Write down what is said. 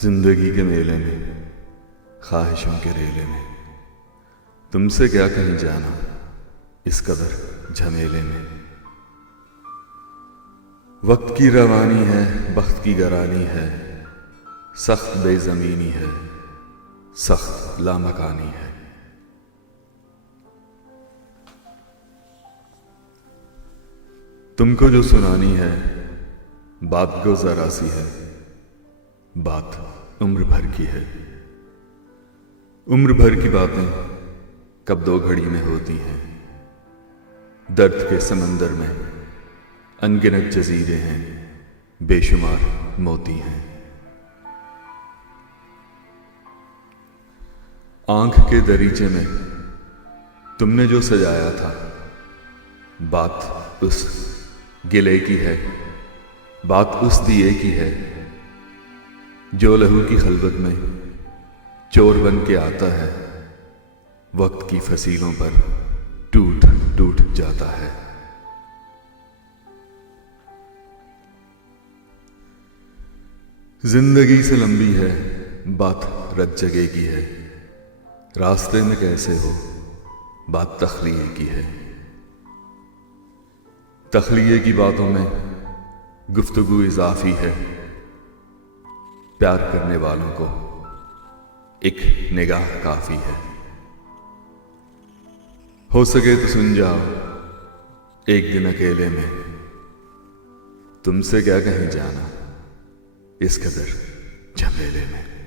जिंदगी के मेले में, ख्वाहिशों के रेले में, तुमसे क्या कहीं जाना इस कदर झमेले में। वक्त की रवानी है, बख्त की गरानी है, सख्त बेज़मीनी है, सख्त लामकानी है। तुमको जो सुनानी है बात को जरा सी है, बात उम्र भर की है। उम्र भर की बातें कब दो घड़ी में होती हैं। दर्द के समंदर में अनगिनत जजीरे हैं, बेशुमार मोती हैं। आंख के दरीचे में तुमने जो सजाया था, बात उस गिले की है, बात उस दिए की है जो लहू की खलबत में चोर बन के आता है, वक्त की फसीलों पर टूट टूट जाता है। जिंदगी से लंबी है बात, रत जगह की है। रास्ते में कैसे हो बात तख्लिये की है। तख्लिये की बातों में गुफ्तगू इजाफी है। प्यार करने वालों को एक निगाह काफी है। हो सके तो सुन जाओ एक दिन अकेले में, तुमसे क्या कहीं जाना इस कदर झमेले में।